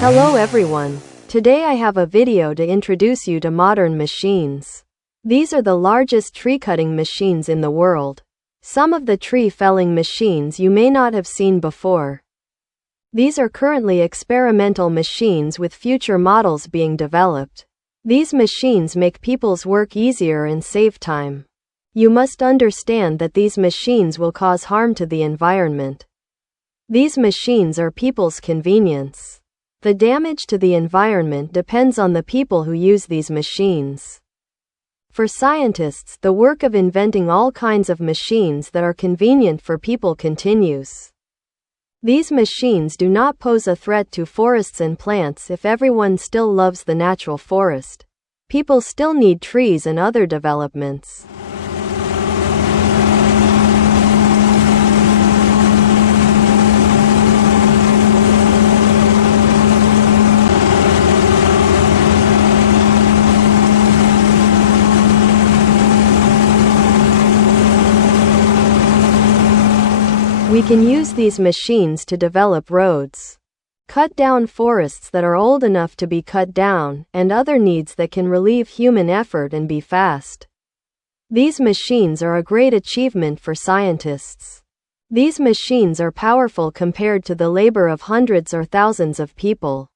Hello everyone. Today I have a video to introduce you to modern machines. These are the largest tree cutting machines in the world. Some of the tree felling machines you may not have seen before. These are currently experimental machines with future models being developed. These machines make people's work easier and save time. You must understand that these machines will cause harm to the environment. These machines are people's convenience. The damage to the environment depends on the people who use these machines. For scientists, the work of inventing all kinds of machines that are convenient for people continues. These machines do not pose a threat to forests and plants if everyone still loves the natural forest. People still need trees and other developments. We can use these machines to develop roads, cut down forests that are old enough to be cut down, and other needs that can relieve human effort and be fast. These machines are a great achievement for scientists. These machines are powerful compared to the labor of hundreds or thousands of people.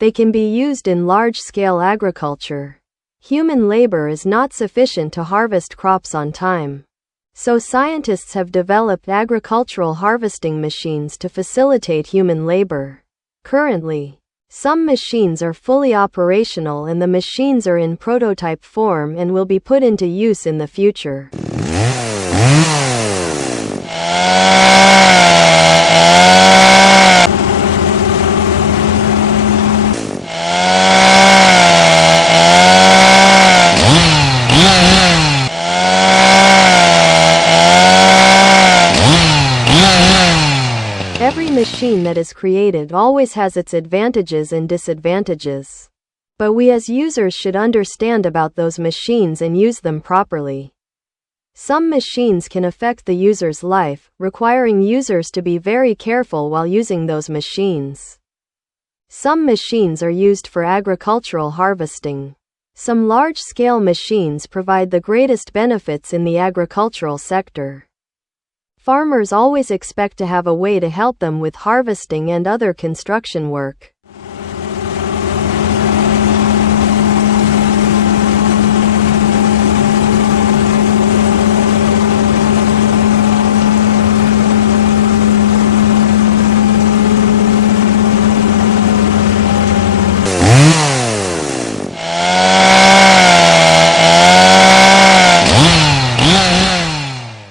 They can be used in large-scale agriculture. Human labor is not sufficient to harvest crops on time. So scientists have developed agricultural harvesting machines to facilitate human labor. Currently, some machines are fully operational and the machines are in prototype form and will be put into use in the future. Every machine that is created always has its advantages and disadvantages. But we as users should understand about those machines and use them properly. Some machines can affect the user's life, requiring users to be very careful while using those machines. Some machines are used for agricultural harvesting. Some large-scale machines provide the greatest benefits in the agricultural sector. Farmers always expect to have a way to help them with harvesting and other construction work.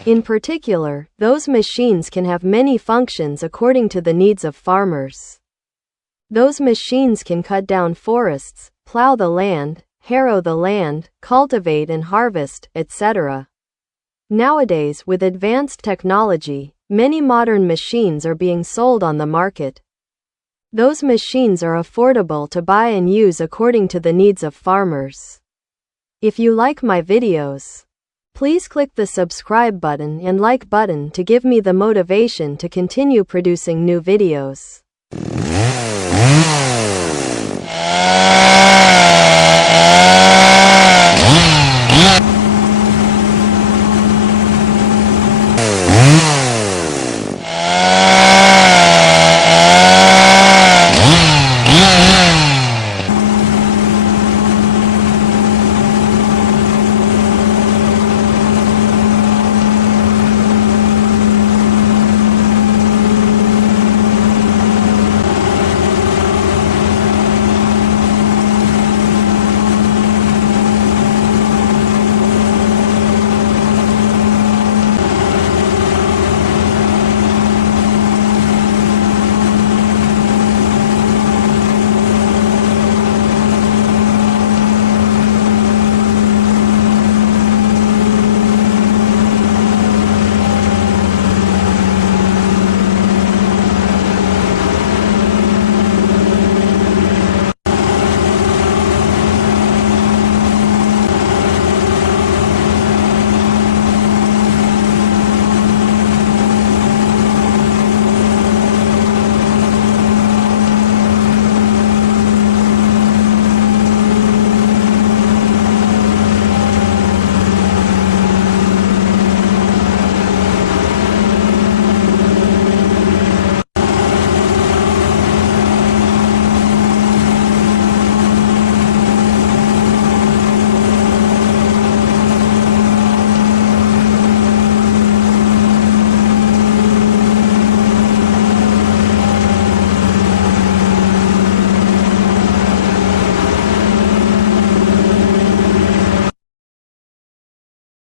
In particular, those machines can have many functions according to the needs of farmers. Those machines can cut down forests, plow the land, harrow the land, cultivate and harvest, etc. Nowadays, with advanced technology, many modern machines are being sold on the market. Those machines are affordable to buy and use according to the needs of farmers. If you like my videos, please click the subscribe button and like button to give me the motivation to continue producing new videos.